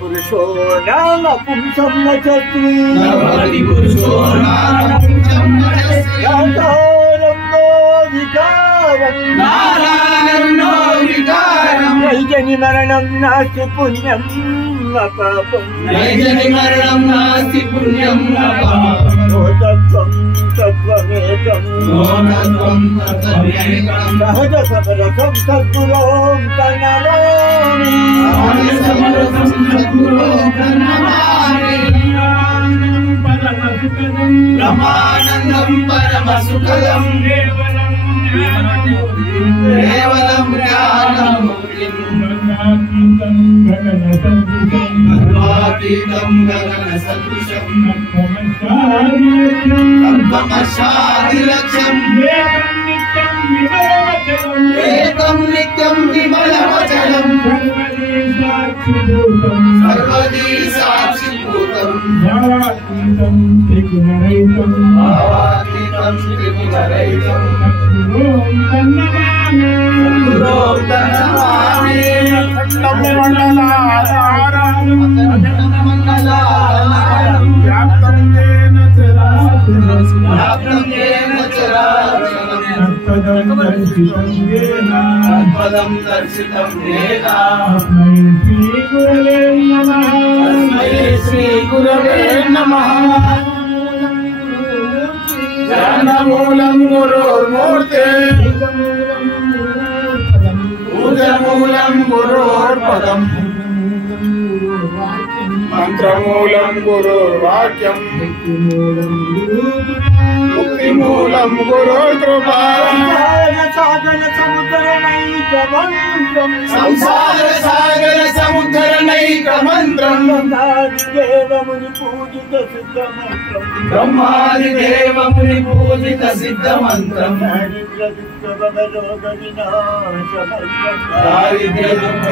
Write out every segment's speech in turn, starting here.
पुरुषो नाम पुंसं नचस्वी नैजनि मरणं नास्ति पुण्यं न पापं तत्त्वं तत्त्वमेकं सहज समरसं सद्गुरों प्रणमामि సుఖదం కేవలం జ్ఞానమూర్తిం సర్వాతీతం గగన సదృశం తత్వమశాదిలక్ష్యం ఏకం నిత్యం విమలవచనం సర్వదీ సాక్షిభూతం భావాతీతం త్రిగుణరహితం పదం దర్శితం శ్రీ గురవే నమః జ్ఞానమూలం గురోర్మూర్తే పూజమూలం గురోర్పదం మంత్రమూలం గురోర్వాక్యం ముక్తిమూలం గురోకృపా సంసార సాగర సముద్ధరణైక మంత్రం బ్రహ్మాది దేవముని పూజిత సిద్ధ మంత్రం దారిద్ర్య దుఃఖ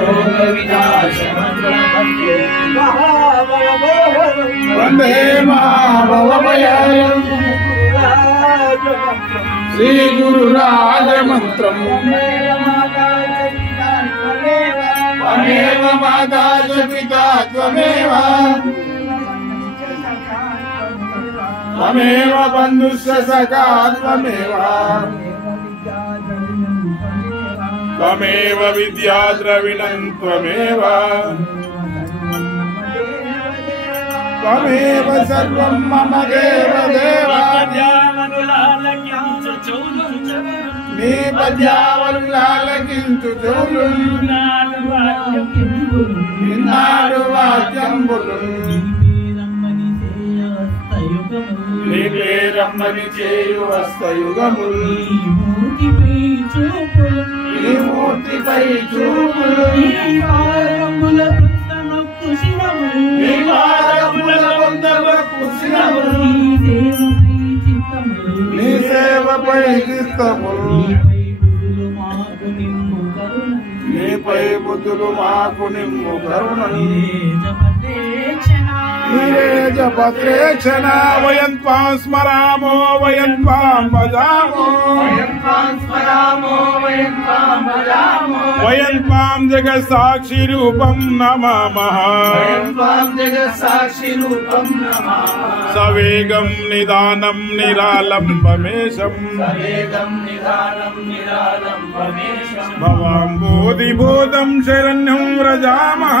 రోగ వినాశ వందే మహాభవభయం శ్రీ గురు రాజ మంత్రం త్వమేవ మాతా చ పితా త్వమేవ త్వమేవ బంధుశ్చ సఖా త్వమేవ త్వమేవ విద్యా ద్రవిణం త్వమేవ త్వమేవ సర్వం మమ దేవ దేవ నీ పద్యావలులాలకించు చెవులు నిన్నాడు వాక్యంబులు నీ పేరమ్మని చేయు హస్తయుగములు నీ మూర్తిపై చూపులు నీ వారముల కొందరకు శిరములు నీ సేవపై చిత్తములు నీపై బుద్ధులు మాకు నిమ్ము కరుణను జపత్రేక్షణ వయం త్వాం స్మరామో వయం త్వాం భజామో వయం త్వాం జగత్ సాక్షి రూపం నమామః సవేగం నిదానం నిరాలంబమేశం భవాంబోధి బోధం శరణ్యం వ్రజామః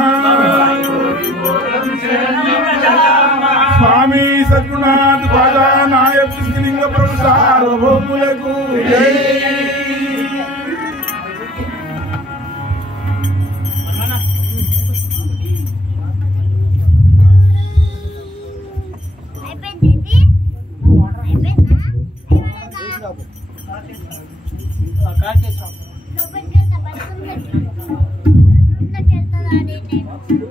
స్వామి సద్గుణాథ్ బాజానాయ పుష్కలింగ ప్రభు సార్వభౌములకు జై. Gracias.